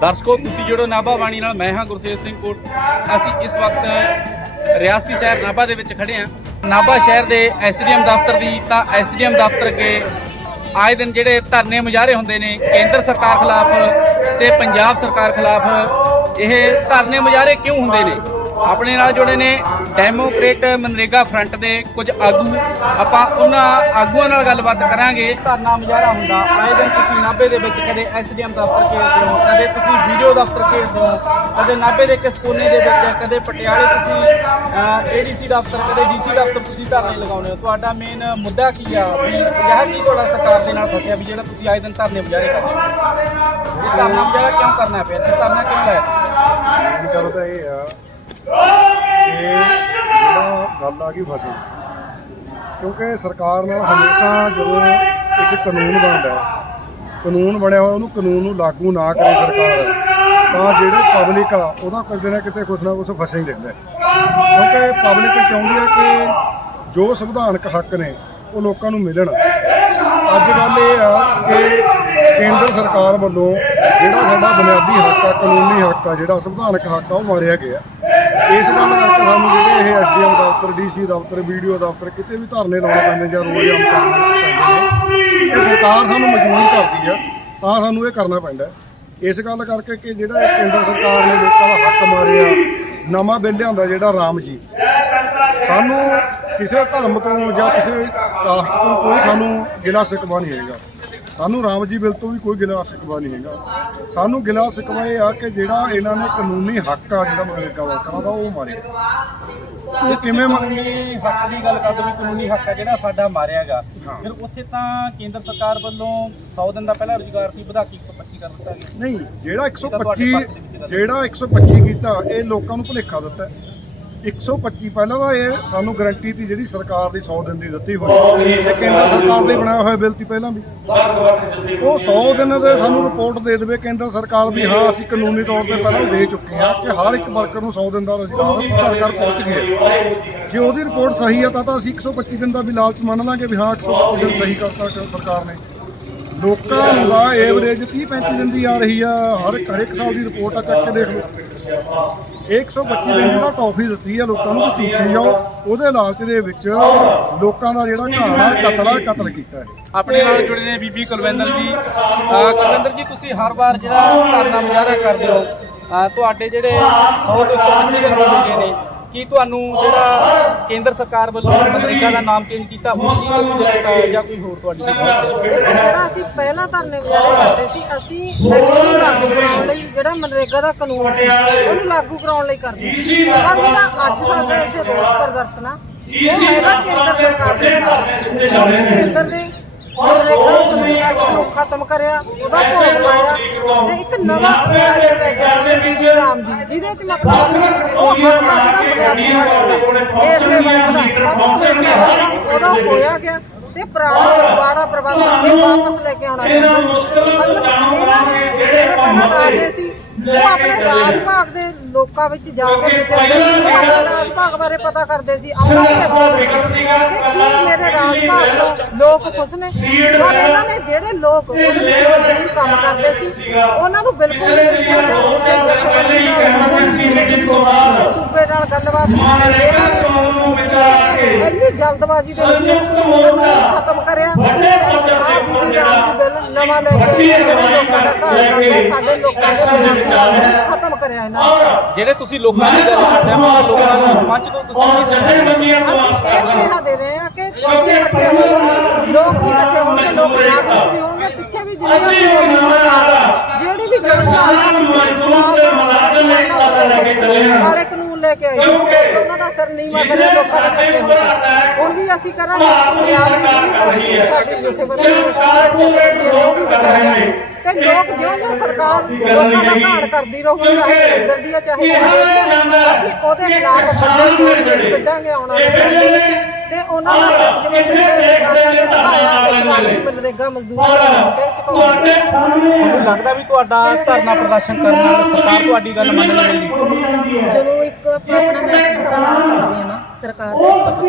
ਦਰਸ਼ਕੋ, ਤੁਸੀਂ ਜੁੜੋ ਨਾਭਾ ਬਾਣੀ ਨਾਲ, ਮੈਂ ਹਾਂ ਗੁਰਸੇਵ ਸਿੰਘ ਕੋਟ। ਅਸੀਂ ਇਸ ਵਕਤ ਰਿਆਸਤੀ ਸ਼ਹਿਰ ਨਾਭਾ ਦੇ ਵਿੱਚ ਖੜੇ ਹਾਂ। ਨਾਭਾ ਸ਼ਹਿਰ ਦੇ ਐਸਡੀਐਮ ਦਫ਼ਤਰ ਦੀ ਤਾਂ ਐਸਡੀਐਮ ਦਫ਼ਤਰ ਕੇ ਆਏ ਦਿਨ ਜਿਹੜੇ ਧਰਨੇ ਮੁਜ਼ਾਹਰੇ ਹੁੰਦੇ ਨੇ, ਕੇਂਦਰ ਸਰਕਾਰ ਖਿਲਾਫ ਤੇ ਪੰਜਾਬ ਸਰਕਾਰ ਖਿਲਾਫ, ਇਹ ਧਰਨੇ ਮੁਜ਼ਾਹਰੇ ਕਿਉਂ ਹੁੰਦੇ ਨੇ? ਆਪਣੇ ਨਾਲ ਜੁੜੇ ਨੇ ਡੈਮੋਕ੍ਰੇਟ ਮਨਰੇਗਾ ਫਰੰਟ ਦੇ ਕੁਝ ਆਗੂ। ਆਪਾਂ ਉਹਨਾਂ ਆਗੂਆਂ ਨਾਲ ਗੱਲਬਾਤ ਕਰਾਂਗੇ। ਧਰਨਾ ਮੁਜ਼ਾਹਰਾ ਹੁੰਦਾ। ਆਏ ਦਿਨ ਤੁਸੀਂ ਨਾਭੇ ਦੇ ਵਿੱਚ ਕਦੇ ਐਸਡੀਐਮ ਦਫ਼ਤਰ ਖੇਡਦੇ ਹੋ, ਕਦੇ ਤੁਸੀਂ ਵੀਡੀਓ ਦਫ਼ਤਰ ਖੇਡਦੇ ਹੋ, ਕਦੇ ਨਾਭੇ ਦੇ ਕਿਸ ਕੋਨੇ ਦੇ ਵਿੱਚ, ਕਦੇ ਪਟਿਆਲੇ ਤੁਸੀਂ ਏਡੀਸੀ ਦਫ਼ਤਰ, ਕਦੇ ਡੀਸੀ ਦਫ਼ਤਰ ਤੁਸੀਂ ਧਰਨੇ ਲਗਾਉਂਦੇ ਹੋ। ਤੁਹਾਡਾ ਮੇਨ ਮੁੱਦਾ ਕੀ ਆ? ਵੀ ਇਹ ਕੀ ਤੁਹਾਡਾ ਸਰਕਾਰ ਦੇ ਨਾਲ ਫਸਿਆ, ਵੀ ਜਿਹੜਾ ਤੁਸੀਂ ਆਏ ਦਿਨ ਧਰਨੇ ਮੁਜ਼ਾਹਰੇ ਕਰਦੇ ਹੋ। ਇਹ ਧਰਨਾ ਮੁਜ਼ਾਹਰਾ ਕਿਉਂ ਕਰਨਾ ਪਿਆ? ਤੇ ਧਰਨਾ ਕਿਉਂ ਲਾਇਆ? ਗੱਲ ਤਾਂ ਇਹ ਆ ਕਿ ਜਿਹੜਾ ਗੱਲ ਆ ਗਈ ਫਸਲ। ਕਿਉਂਕਿ ਸਰਕਾਰ ਨਾਲ ਹਮੇਸ਼ਾ ਜਦੋਂ ਇੱਕ ਕਾਨੂੰਨ ਬਣਦਾ ਹੈ, ਕਾਨੂੰਨ ਬਣਿਆ ਹੋਇਆ ਉਹਨੂੰ ਕਾਨੂੰਨ ਨੂੰ ਲਾਗੂ ਨਾ ਕਰੇ ਸਰਕਾਰ। ਤਾਂ ਜਿਹੜੇ ਪਬਲਿਕ ਆ, ਉਹਦਾ ਕਿਤੇ ਨਾ ਕਿਤੇ ਕੁਛ ਨਾ ਕੁਛ ਫਸੇ ਹੀ ਰਹਿੰਦਾ ਕਿਉਂਕਿ ਪਬਲਿਕ ਚਾਹੁੰਦੀ ਹੈ ਕਿ ਜੋ ਸੰਵਿਧਾਨਕ ਹੱਕ ਨੇ, ਉਹ ਲੋਕਾਂ ਨੂੰ ਮਿਲਣ। ਅੱਜ ਗੱਲ ਇਹ ਆ ਕਿ ਕੇਂਦਰ ਸਰਕਾਰ ਵੱਲੋਂ ਜਿਹੜਾ ਸਾਡਾ ਬੁਨਿਆਦੀ ਹੱਕ ਆ, ਕਾਨੂੰਨੀ ਹੱਕ ਆ, ਜਿਹੜਾ ਸੰਵਿਧਾਨਕ ਹੱਕ ਆ, ਉਹ ਮਾਰਿਆ ਗਿਆ। ਇਸ ਗੱਲ ਕਰਕੇ ਸਾਨੂੰ ਜਿਹੜੇ ਇਹ ਐਸਡੀਐਮ ਦਫ਼ਤਰ, ਡੀਸੀ ਦਫ਼ਤਰ, ਵੀਡੀਓ ਦਫ਼ਤਰ ਕਿਤੇ ਵੀ ਧਰਨੇ ਲਾਉਣੇ ਪੈਂਦੇ ਜਾਂ ਰੋਜ਼ ਆਮ ਕਰਨੇ ਪੈਂਦੇ ਨੇ। ਇਹ ਸਰਕਾਰ ਸਾਨੂੰ ਮਜਬੂਰ ਕਰਦੀ ਆ, ਤਾਂ ਸਾਨੂੰ ਇਹ ਕਰਨਾ ਪੈਂਦਾ ਇਸ ਗੱਲ ਕਰਕੇ ਕਿ ਜਿਹੜਾ ਇਹ ਕੇਂਦਰ ਸਰਕਾਰ ਨੇ ਲੋਕਾਂ ਦਾ ਹੱਕ ਮਾਰਿਆ, ਨਵਾਂ ਬਿੱਲ ਲਿਆਂਦਾ ਜਿਹੜਾ ਰਾਮ ਜੀ। ਸਾਨੂੰ ਕਿਸੇ ਧਰਮ ਤੋਂ ਜਾਂ ਕਿਸੇ ਕਾਸਟ ਤੋਂ ਕੋਈ ਸਾਨੂੰ ਗਿਲਾ ਸਿਕਵਾ ਨਹੀਂ ਹੈਗਾ। ਸਾਨੂੰ ਰਾਮ ਜੀ ਬਿੱਲ ਤੋਂ ਵੀ ਕੋਈ ਗਿਲਾ ਸਿਕਵਾ ਨਹੀਂ ਹੈਗਾ ਸਾਨੂੰ ਗਿਲਾ ਸਿਕਵਾ ਇਹ ਆ ਕਿ ਜਿਹੜਾ ਇਹਨਾਂ ਨੇ ਕਾਨੂੰਨੀ ਹੱਕ ਆ ਜਿਹੜਾ ਮਨਰੇਗਾ ਵਰਕਰਾਂ ਦਾ ਉਹ ਮਾਰਿਆ ਉਹ ਕਿਵੇਂ ਕਾਨੂੰਨੀ ਹੱਕ ਦੀ ਗੱਲ ਕਰਦੇ ਵੀ ਕਾਨੂੰਨੀ ਹੱਕ ਆ ਜਿਹੜਾ ਸਾਡਾ ਮਾਰਿਆਗਾ। ਫਿਰ ਉੱਥੇ ਤਾਂ ਕੇਂਦਰ ਸਰਕਾਰ ਵੱਲੋਂ 100 ਦਿਨ ਦਾ ਪਹਿਲਾਂ ਰੁਜ਼ਗਾਰ ਸੀ ਵਧਾ ਕੇ 125 ਕਰ ਦਿੱਤਾ ਗਿਆ ਨਹੀਂ ਜਿਹੜਾ ਇਹ ਤਾਂ ਤੁਹਾਡੇ 125 ਪੱਖ ਦੇ ਵਿੱਚ ਗੱਲ ਹੈ। ਜਿਹੜਾ 125 ਕੀਤਾ ਇਹ ਲੋਕਾਂ ਨੂੰ ਭੁਲੇਖਾ ਦਿੱਤਾ। 125 ਪਹਿਲਾਂ ਤਾਂ ਇਹ ਸਾਨੂੰ ਗਾਰੰਟੀ ਤੀ ਜਿਹੜੀ ਸਰਕਾਰ ਦੀ 100 ਦਿਨ ਦੀ ਦਿੱਤੀ ਹੋਈ। ਤੇ ਕੇਂਦਰ ਸਰਕਾਰ ਦੇ ਬਣਾਇਆ ਹੋਇਆ ਬਿੱਲ ਤੀ ਪਹਿਲਾਂ ਵੀ। ਉਹ 100 ਦਿਨ ਦੇ ਸਾਨੂੰ ਰਿਪੋਰਟ ਦੇ ਦੇਵੇ ਕੇਂਦਰ ਸਰਕਾਰ ਵੀ ਹਾਂ ਅਸੀਂ ਕਾਨੂੰਨੀ ਤੌਰ ਤੇ ਪਹਿਲਾਂ ਦੇ ਚੁੱਕੇ ਹਾਂ ਕਿ ਹਰ ਇੱਕ ਵਰਕਰ ਨੂੰ 100 ਦਿਨ ਦਾ ਰੁਜ਼ਗਾਰ ਘਰ ਘਰ ਪਹੁੰਚ ਗਿਆ। ਜੇ ਉਹਦੀ ਰਿਪੋਰਟ ਸਹੀ ਹੈ ਤਾਂ ਤਾਂ ਅਸੀਂ 125 ਦਿਨ ਦਾ ਵੀ ਲਾਲਚ ਮੰਨ ਲਾਂਗੇ ਵੀ ਹਾਂ 125 ਦਿਨ ਸਹੀ ਕਰਤਾ ਸਰਕਾਰ ਨੇ। ਲੋਕਾਂ ਦਾ ਐਵਰੇਜ 30 35 ਦਿਨ ਦੀ ਆ ਰਹੀ ਆ ਹਰ ਹਰ ਇੱਕ ਸਾਲ ਦੀ ਰਿਪੋਰਟ ਆ ਚੱਕ ਕੇ ਦੇਖ ਲਓ। ਇਹ 125 ਦਿਨ ਜਿਹੜਾ ਟੌਫੀ ਦਿੱਤੀ ਆ ਲੋਕਾਂ ਨੂੰ ਕਿ ਚੂਸੀ ਜਾਓ ਉਹਦੇ ਲਾਲਚ ਦੇ ਵਿੱਚ ਲੋਕਾਂ ਦਾ ਜਿਹੜਾ ਘਾਣਾ ਕਤਲ ਆ ਕਤਲ ਕੀਤਾ ਹੈ। ਆਪਣੇ ਨਾਲ ਜੁੜੇ ਨੇ ਬੀਬੀ ਕੁਲਵਿੰਦਰ ਜੀ। ਕੁਲਵਿੰਦਰ ਜੀ ਤੁਸੀਂ ਹਰ ਵਾਰ ਜਿਹੜਾ ਧਰਨਾ ਮੁਜ਼ਾਹਰਾ ਕਰਦੇ ਹੋ ਤੁਹਾਡੇ ਜਿਹੜੇ 100 ਤੋਂ 125 ਦਿਨ ਹੋ ਗਏ ਨੇ ਕੀ ਤੁਹਾਨੂੰ ਜਿਹੜਾ ਕੇਂਦਰ ਸਰਕਾਰ ਵੱਲੋਂ ਮਨਰੇਗਾ ਦਾ ਨਾਮ ਚੇਂਜ ਕੀਤਾ ਉਸ ਚੀਜ਼ ਜਾਂ ਕੋਈ ਹੋਰ ਤੁਹਾਡੀ ਜਿਹੜਾ ਅਸੀਂ ਪਹਿਲਾਂ ਧਰਨੇ ਵਿਚਾਰੇ ਕਰਦੇ ਸੀ ਅਸੀਂ ਐਕਟ ਨੂੰ ਲਾਗੂ ਕਰਾਉਣ ਲਈ ਜਿਹੜਾ ਮਨਰੇਗਾ ਦਾ ਕਾਨੂੰਨ ਉਹਨੂੰ ਲਾਗੂ ਕਰਾਉਣ ਲਈ ਕਰਦੇ ਪਰ ਜਿਹੜਾ ਅੱਜ ਸਾਡੇ ਇੱਥੇ ਰੋਸ ਪ੍ਰਦਰਸ਼ਨ ਆ। ਉਹ ਹੈਗਾ ਕੇਂਦਰ ਸਰਕਾਰ ਦੇ ਖਿਲਾਫ ਕਿਉਂਕਿ ਕੇਂਦਰ ਨੇ। ਮਨਰੇਗਾ ਕਾਨੂੰਨ ਨੂੰ ਖਤਮ ਕਰਿਆ ਉਹਦਾ ਭੋਗ ਪਾਇਆ ਤੇ ਇੱਕ ਨਵਾਂ ਕਾਨੂੰਨ ਲੈ ਕੇ ਨੇ ਬੀਜੀ ਰਾਮ ਜੀ। ਜਿਹਦੇ ਚ ਮਤਲਬ ਉਹ ਹੱਕ ਜਿਹੜਾ ਬੁਨਿਆਦੀ ਹੱਕ ਹੈ ਇਹਨੇ ਵਰਗ ਦਾ ਸਭ ਤੋਂ ਪਹਿਲਾਂ ਹੱਕ ਉਹਦਾ ਹੋਇਆ ਗਿਆ ਤੇ ਪੁਰਾਣਾ ਰਜਵਾੜਾ ਪ੍ਰਬੰਧ ਇਹ ਵਾਪਸ ਲੈ ਕੇ ਆਉਣਾ ਚਾਹੁੰਦੇ ਮਤਲਬ ਇਹਨਾਂ ਨੇ ਜਿਹੜੇ ਪਹਿਲਾਂ ਰਾਜੇ ਸੀ ਉਹ ਆਪਣੇ ਰਾਜ ਭਾਗ ਦੇ ਲੋਕਾਂ ਵਿੱਚ ਜਾ ਕੇ ਵਿਚਰਦੇ ਸੀ ਉਹ ਆਪਣੇ ਰਾਜ ਭਾਗ ਬਾਰੇ ਪਤਾ ਕਰਦੇ ਸੀ। ਆਉਣਾ ਵੀ ਵਕਤ ਕਿ ਕੀ ਮੇਰੇ ਰਾਜ ਭਾਗ ਤੋਂ ਲੋਕ ਖੁਸ਼ ਨੇ। ਪਰ ਇਹਨਾਂ ਨੇ ਜਿਹੜੇ ਲੋਕ ਉਹਦੇ ਵਿੱਚ ਮਜ਼ਦੂਰ ਕੰਮ ਕਰਦੇ ਸੀ ਉਹਨਾਂ ਨੂੰ ਬਿਲਕੁਲ ਨਹੀਂ ਪੁੱਛਿਆ ਗਿਆ। ਉਸੇ ਜਥੇਬੰਦੀ ਨਾਲ ਕਿਸੇ ਸੂਬੇ ਨਾਲ ਗੱਲਬਾਤ ਕੀਤੀ। ਇਹਨਾਂ ਨੇ ਇੰਨੀ ਜਲਦਬਾਜ਼ੀ ਦੇ ਵਿੱਚ ਖਤਮ ਕਰਿਆ ਤੇ ਆਹ ਬੀਬੀ ਰਾਮ ਦੀ ਬਿੱਲ ਨਵਾਂ ਲੈ ਕੇ ਜਿਹੜੇ ਲੋਕਾਂ ਦਾ ਘਰ ਕਰਦੇ ਸਾਡੇ ਲੋਕਾਂ ਦੇ ਬੁਨਿਆਦੀ ਹੱਕ ਖਤਮ ਕਰਿਆ ਇਹਨਾਂ ਨੇ। ਜਿਹੜੇ ਤੁਸੀਂ ਲੋਕਾਂ ਦੀ ਗੱਲ ਕਰਦੇ ਹੋ ਉਹਨਾਂ ਲੋਕਾਂ ਨੂੰ ਸਮਝ ਤੋਂ ਤੁਸੀਂ ਨਹੀਂ ਸਮਝਦੇ ਅਸੀਂ ਇਹ ਸੁਨੇਹਾ ਦੇ ਰਹੇ ਹਾਂ ਕਿ ਤੁਸੀਂ ਇਕੱਠੇ ਹੋ ਲੋਕ ਵੀ ਇਕੱਠੇ ਹੋਣਗੇ ਲੋਕ ਜਾਗਰੂਕ ਵੀ ਹੋਣਗੇ ਪਿੱਛੇ ਵੀ ਸਰਕਾਰ ਜਿਹੜੀ ਵੀ ਯੋਜਨਾ ਆ ਕਿਸੇ ਖਿਲਾਫ ਵਾਲੇ ਕਾਨੂੰਨ ਲੈ ਕੇ ਆਈ ਤੇ ਉਹਨਾਂ ਦਾ ਸਿਰ ਨੀਵਾ ਕਰੇ ਲੋਕਾਂ ਦੇ ਕੇ। ਹੁਣ ਵੀ ਅਸੀਂ ਕਰਾਂਗੇ। ਪੰਜਾਬ ਦੀ ਸਾਡੀ ਜਥੇਬੰਦੀ ਹੈ ਉਹ ਵੀ ਬਚਾਏਗੀ ਤੇ ਲੋਕ ਜਿਉਂ ਜਿਉਂ ਸਰਕਾਰ ਲੋਕਾਂ ਦਾ ਘਾਣ ਕਰਦੀ ਰਹੂਗੀ ਚਾਹੇ ਕੇਂਦਰ ਦੀ ਆ ਚਾਹੇ ਅਸੀਂ ਉਹਦੇ ਖਿਲਾਫ ਮੋਰਚੇ ਕੱਢਾਂਗੇ ਆਉਣ ਵਾਲੇ ਟਾਈਮ ਦੇ ਵਿੱਚ ਤੇ ਉਹਨਾਂ ਦਾ ਜਿਵੇਂ ਪਿਛਲੇ ਸਾਲਾਂ ਦੇ ਮਨਰੇਗਾ ਮਜ਼ਦੂਰਾਂ ਚੁਕਾਉਣਗੇ ਮੈਨੂੰ ਲੱਗਦਾ ਵੀ ਤੁਹਾਡਾ ਧਰਨਾ ਪ੍ਰਦਰਸ਼ਨ ਕਰਨ ਨਾਲ ਸਰਕਾਰ ਤੁਹਾਡੀ ਗੱਲ ਮੰਨ ਲਵੇਗੀ ਚਲੋ ਇੱਕ ਆਪਾਂ ਆਪਣਾ ਮੈਸੇਜ ਤਾਂ ਲਾ ਸਕਦੇ ਆ ਨਾ ਸਰਕਾਰ ਦੇ ਉੱਪਰ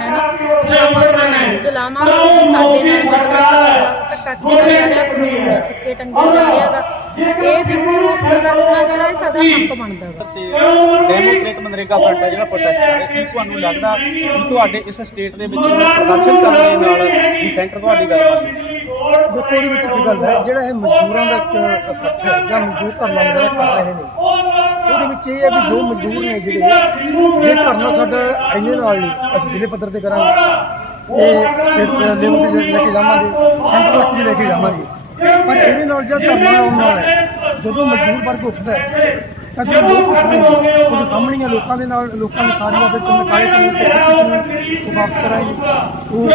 ਹੈ ਨਾ? ਇਹ ਆਪਾਂ ਆਪਣਾ ਮੈਸੇਜ ਲਾਵਾਂਗੇ ਕਿ ਸਾਡੇ ਨਾਲ ਮਤਲਬ ਧੱਕਾ ਕੀਤਾ ਜਾ ਰਿਹਾ ਕਾਨੂੰਨ ਦੇ ਸਿੱਕੇ ਟੰਗੇ ਜਾ ਰਿਹਾਗਾ। ਇਹ ਦੇਖੋ ਰੋਸ ਪ੍ਰਦਰਸ਼ਨ ਆ ਜਿਹੜਾ ਇਹ ਸਾਡਾ ਹੱਕ ਬਣਦਾ ਵਾ। ਤੇ ਡੈਮੋਕ੍ਰੇਟ ਮਨਰੇਗਾ ਫਰੰਟ ਦਾ ਜਿਹੜਾ ਪ੍ਰੋਟੈਸਟ ਕਰ ਰਿਹਾ ਕੀ ਤੁਹਾਨੂੰ ਲੱਗਦਾ ਕਿ ਤੁਹਾਡੇ ਇਸ ਸਟੇਟ ਦੇ ਵਿੱਚ ਪ੍ਰਦਰਸ਼ਨ ਕਰਨ ਦੇ ਨਾਲ ਵੀ ਸੈਂਟਰ ਤੁਹਾਡੀ ਗੱਲ ਮੰਨਦਾ ਦੇਖੋ ਉਹਦੇ ਵਿੱਚ ਕੀ ਗੱਲ ਹੈ ਜਿਹੜਾ ਇਹ ਮਜ਼ਦੂਰਾਂ ਦਾ ਇੱਕ ਇਕੱਠ ਹੈ ਜਾਂ ਮਜ਼ਦੂਰ ਧਰਨਾ ਵਗੈਰਾ ਕਰ ਰਹੇ ਨੇ ਉਹਦੇ ਇਹ ਹੈ ਵੀ ਜੋ ਮਜ਼ਦੂਰ ਨੇ ਜਿਹੜੇ, ਜੇ ਧਰਨਾ ਸਾਡਾ ਇੰਨੇ ਨਾਲ ਨਹੀਂ, ਅਸੀਂ ਜ਼ਿਲ੍ਹੇ ਪੱਧਰ ਤੇ ਕਰਾਂਗੇ। ਇਹ ਸਟੇਟ ਲੈਵਲ ਤੇ ਲੈ ਕੇ ਜਾਵਾਂਗੇ, ਸੈਂਟਰ ਤੱਕ ਵੀ ਲੈ ਕੇ ਜਾਵਾਂਗੇ। ਪਰ ਇਹਦੇ ਨਾਲ ਜਦ ਧਰਨਾ ਆਉਣ ਨਾਲ ਹੈ, ਜਦੋਂ ਮਜ਼ਦੂਰ ਵਰਗ ਉੱਠਦਾ ਹੈ, ਤਾਂ ਜੋ ਲੋਕ ਉੱਠਦੇ ਨੇ ਉਹਦੇ ਸਾਹਮਣੇ ਹੀ ਆ ਲੋਕਾਂ ਦੇ ਨਾਲ ਲੋਕਾਂ ਨੇ ਸਾਰੀਆਂ ਫਿਰ ਤੁਮ ਕਾਲੇ ਕਾਨੂੰਨ ਤੇ ਉਹ ਵਾਪਸ ਕਰਾਂਗੇ ਉਹ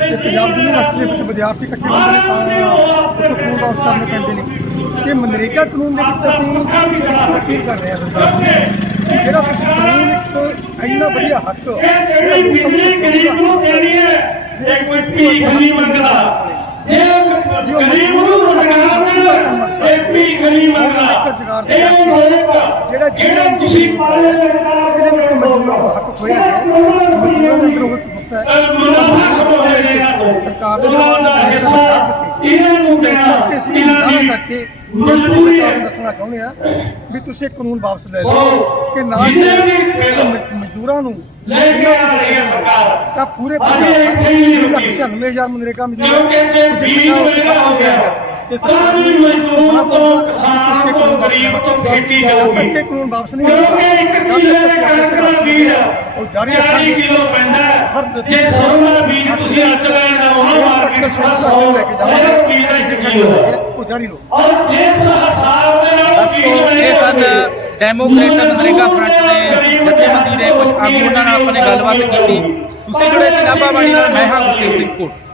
ਤੇ ਪੰਜਾਬ ਯੂਨੀਵਰਸਿਟੀ ਦੇ ਵਿੱਚ ਵਿਦਿਆਰਥੀ ਇਕੱਠੇ ਹੁੰਦੇ ਨੇ ਤਾਂ ਉੱਥੇ ਕਾਨੂੰਨ ਵਾਪਸ ਕਰਨੇ ਪੈਂਦੇ ਨੇ ਤੇ ਮਨਰੇਗਾ ਕਾਨੂੰਨ ਦੇ ਵਿੱਚ ਅਸੀਂ ਇੱਕ ਅਪੀਲ ਕਰ ਰਹੇ ਹਾਂ ਸਰਕਾਰ ਨੂੰ ਜਿਹੜਾ ਤੁਸੀਂ ਕਾਨੂੰਨ ਇੱਕ ਇੰਨਾ ਵਧੀਆ ਹੱਕ ਜਿਹੜਾ ਨੂੰ ਇਹ ਕੋਈ ਭੀਖ ਨਹੀਂ ਮੰਗਦਾ ਜੇ ਗਰੀਬ ਨੂੰ ਇਹ ਮੰਗਦਾ ਇਹ ਲੋਕ ਜਿਹੜਾ ਜਿਹੜਾ ਤੁਸੀਂ ਪਾਲੇ ਇਹਦੇ ਵਿੱਚ ਮਜ਼ਦੂਰਾਂ ਦਾ ਹੱਕ ਖੋਇਆ ਗਿਆ ਮਜ਼ਦੂਰਾਂ ਦੇ ਅੰਦਰ ਉਹ ਗੁੱਸਾ ਹੈ। ਸਰਕਾਰ ਦੇ ਨਾਲ ਨਾਲ ਸਰਕਾਰ ਦਿੱਤੀ ਇਹਨਾਂ ਨੂੰ ਕਰਕੇ ਕਰਕੇ ਕੇਂਦਰ ਦੀ ਸਰਕਾਰ ਨੂੰ ਦੱਸਣਾ ਚਾਹੁੰਦੇ ਆ ਵੀ ਤੁਸੀਂ ਇਹ ਕਾਨੂੰਨ ਵਾਪਸ ਲੈ ਲਓ ਕਿ ਨਾ ਕਿ ਮਜ਼ਦੂਰਾਂ ਨੂੰ ਜਿੰਨਾ ਤੁਸੀਂ ਸਰਕਾਰ ਤਾਂ ਪੂਰੇ ਪੰਜਾਬ ਦਾ 96000 ਮਨਰੇਗਾ ਮਜ਼ਦੂਰ ਕਿਉਂਕਿ ਜੇ ਬੀਜ ਮਿਲਿਆ ਹੋ ਗਿਆ। ਤੇ ਤਾਂ ਵੀ ਮਜ਼ਦੂਰ ਤੋਂ ਕਿਸਾਨ ਤੋਂ ਗਰੀਬ ਤੋਂ ਖੇਤੀ ਜਾਊਗੀ। ਕਿ ਕਾਨੂੰਨ ਵਾਪਸ ਨਹੀਂ ਕਿਉਂਕਿ ਇੱਕ ਕਿੱਲੇ ਦੇ ਕਣਕ ਦਾ ਬੀਜ ਉਹ ਜਾਰੀ 40 ਰੱਖਾਂਗੇ ਕਿਲੋ ਪੈਂਦਾ ਹੈ। ਜੇ ਸਰੋਂ ਦਾ ਬੀਜ ਤੁਸੀਂ ਅੱਜ ਲੈਣ ਆਉਣਾ ਮਾਰਕੀਟ ਤੋਂ 100 ਲੈ ਕੇ ਜਾਵਾਂਗੇ ਇਹ ਬੀਜ ਦਾ ਇੱਕ ਕਿਲੋ ਹੈ। ਉਹ ਜਾਰੀ ਲੋ ਔਰ ਜੇ ਹਿਸਾਬ ਦੇ ਨਾਲ ਬੀਜ ਦੋਸਤੋ ਇਹ ਸਨ ਡੈਮੋਕ੍ਰੇਟ ਮਨਰੇਗਾ ਫਰੰਟ ਦੇ ਜਥੇਬੰਦੀ ਦੇ ਕੁਝ ਆਗੂ ਉਹਨਾਂ ਨਾਲ ਆਪਾਂ ਨੇ ਗੱਲਬਾਤ ਕੀਤੀ। ਤੁਸੀਂ ਜੁੜੇ ਸੀ ਨਾਭਾ ਬਾਣੀ ਨਾਲ ਮੈਂ ਹਾਂ ਗੁਰਸੇਵ ਸਿੰਘ ਕੋਟ